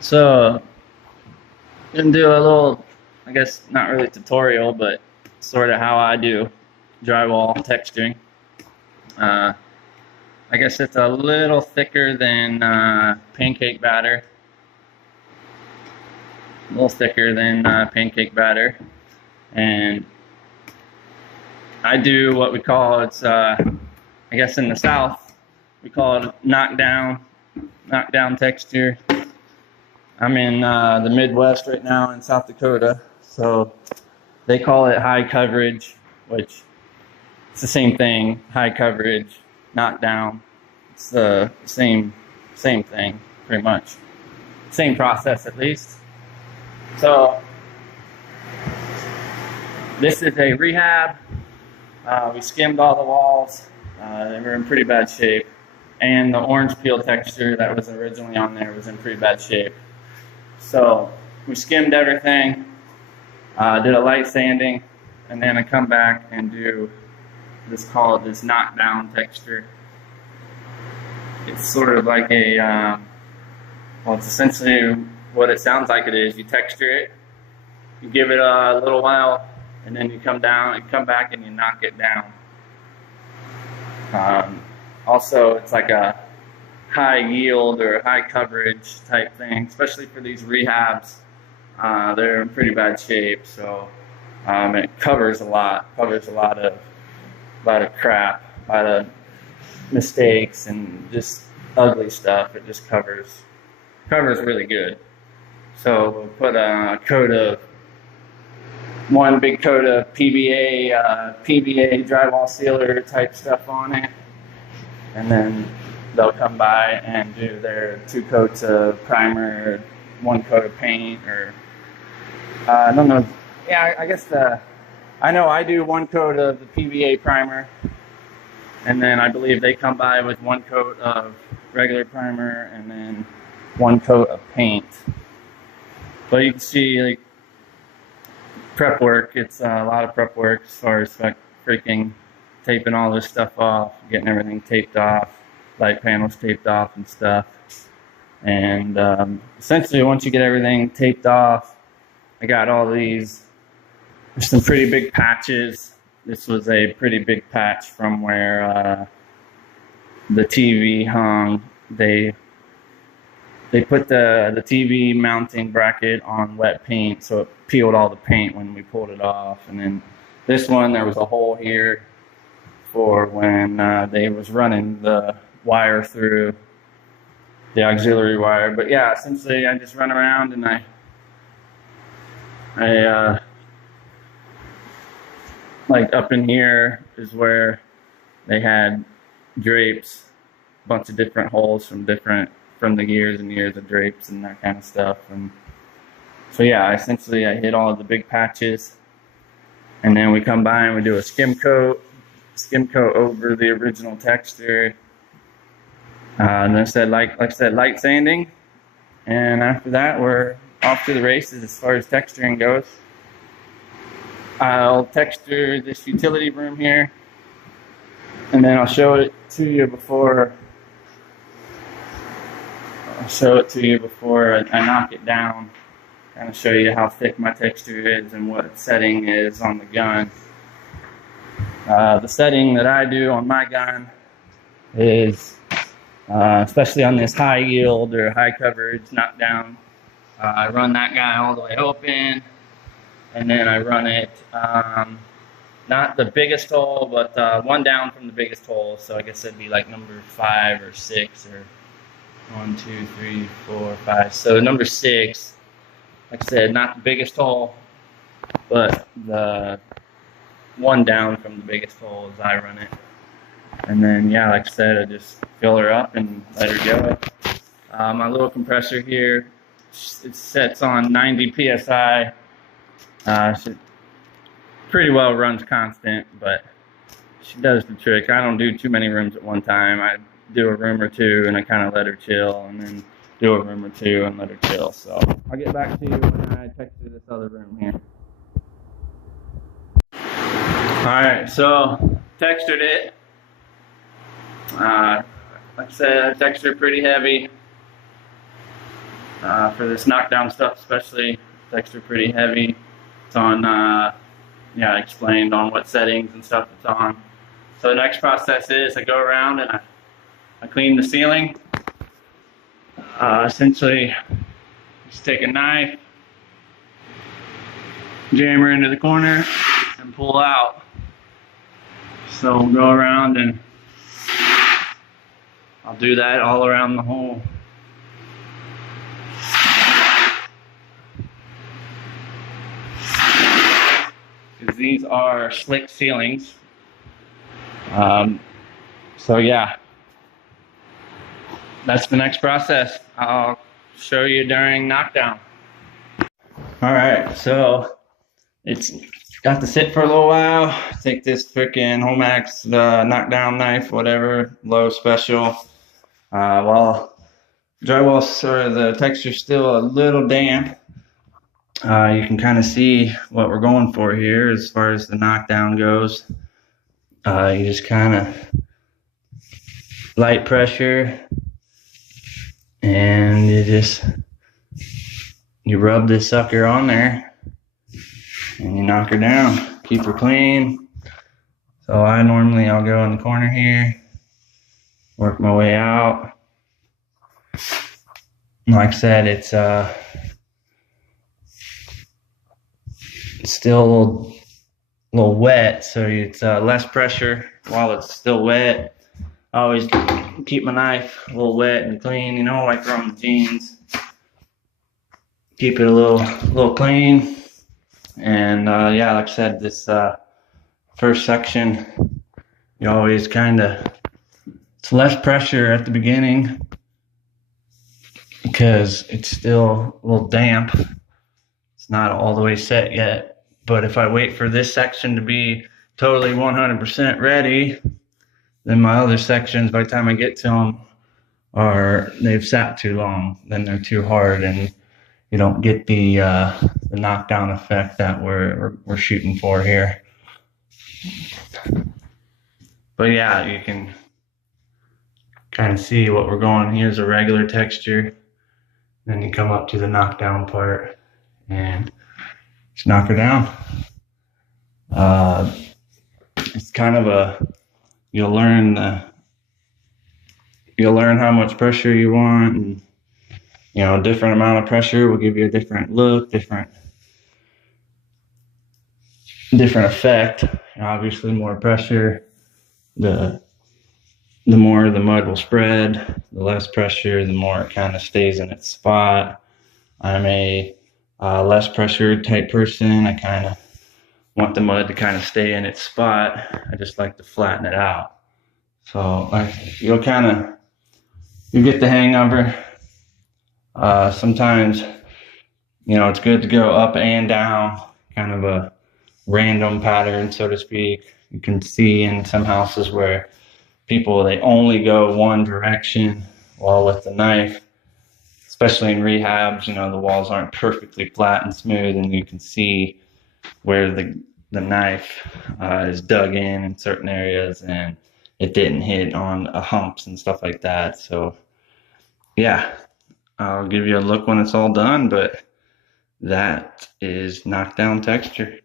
So, gonna do a little, I guess not really tutorial, but sort of how I do drywall texturing. I guess it's a little thicker than pancake batter. A little thicker than pancake batter. And I do what we call, I guess in the South, we call it knockdown texture. I'm in the Midwest right now in South Dakota, so they call it high coverage, which it's the same thing, high coverage, knockdown. It's the same thing, pretty much. Same process at least. So this is a rehab. We skimmed all the walls. They were in pretty bad shape. And the orange peel texture that was originally on there was in pretty bad shape. So we skimmed everything, did a light sanding, and then I come back and do this knockdown texture. It's sort of like well, it's essentially what it sounds like it is. You texture it, you give it a little while, and then you come back and you knock it down. Also, it's like a high yield or high coverage type thing, especially for these rehabs. They're in pretty bad shape, so it covers a lot of crap, a lot of mistakes and just ugly stuff. It just covers really good. So we'll put one big coat of PVA drywall sealer type stuff on it, and then they'll come by and do their 2 coats of primer, 1 coat of paint, or I don't know. Yeah, I guess I know I do 1 coat of the PVA primer, and then I believe they come by with 1 coat of regular primer and then 1 coat of paint. But you can see, like, prep work. It's a lot of prep work as far as like freaking taping all this stuff off, getting everything taped off, light panels taped off and stuff. And essentially, once you get everything taped off, I got all these. There's some pretty big patches. This was a pretty big patch from where the TV hung. They put the TV mounting bracket on wet paint, so it peeled all the paint when we pulled it off. And then this one, there was a hole here for when they was running the wire through, the auxiliary wire. But yeah, essentially I just run around and I like up in here is where they had drapes, a bunch of different holes from the years and years of drapes and that kind of stuff. And so yeah, essentially I hit all of the big patches, and then we come by and we do a skim coat over the original texture. And I said, like I said, light sanding, and after that we're off to the races as far as texturing goes. I'll texture this utility room here, and then I'll show it to you before I knock it down. Kind of show you how thick my texture is and what setting is on the gun. The setting that I do on my gun is, especially on this high yield or high coverage knockdown, I run that guy all the way open, and then I run it not the biggest hole, but 1 down from the biggest hole. So I guess it'd be like number 5 or 6 or 1, 2, 3, 4, 5. So number 6, like I said, not the biggest hole, but the 1 down from the biggest hole as I run it. And then, yeah, like I said, I just fill her up and let her go. My little compressor here, it sets on 90 PSI. She pretty well runs constant, but she does the trick. I don't do too many rooms at one time. I do a room or 2 and I kind of let her chill, and then do a room or 2 and let her chill. So I'll get back to you when I texture this other room here. Alright, so textured it. Like I said, texture pretty heavy. for this knockdown stuff, especially. Texture pretty heavy. It's on, yeah, explained on what settings and stuff it's on. So the next process is I go around and I clean the ceiling. Essentially, just take a knife, jam her into the corner, and pull out. So we'll go around and I'll do that all around the hole. Because these are slick ceilings. So yeah, that's the next process. I'll show you during knockdown. All right, so it's got to sit for a little while. Take this freaking Homax knockdown knife, whatever, low special. While drywall, sort of the texture's still a little damp. You can kind of see what we're going for here as far as the knockdown goes. You just kind of light pressure, and you rub this sucker on there, and you knock her down. Keep her clean. So I'll go in the corner here, work my way out. Like I said, it's still a little wet, so it's less pressure while it's still wet. I always keep my knife a little wet and clean, you know, like from the jeans. Keep it a little clean. And yeah, like I said, this first section, you always it's less pressure at the beginning because it's still a little damp. It's not all the way set yet. But if I wait for this section to be totally 100% ready, then my other sections, by the time I get to them, they've sat too long. Then they're too hard, and you don't get the knockdown effect that we're shooting for here. But yeah, you can kind of see what we're going. Here's a regular texture. Then you come up to the knockdown part and just knock her down. It's kind of you'll learn how much pressure you want, and you know, a different amount of pressure will give you a different look, different effect. And obviously, more pressure, the more the mud will spread. The less pressure, the more it kind of stays in its spot. I'm a less pressure type person. I kind of want the mud to kind of stay in its spot. I just like to flatten it out. So you'll get the hang of her. Sometimes, you know, it's good to go up and down, kind of a random pattern, so to speak. You can see in some houses where they only go one direction, while with the knife, especially in rehabs, you know, the walls aren't perfectly flat and smooth, and you can see where the knife is dug in certain areas, and it didn't hit on humps and stuff like that. So yeah, I'll give you a look when it's all done, but that is knockdown texture.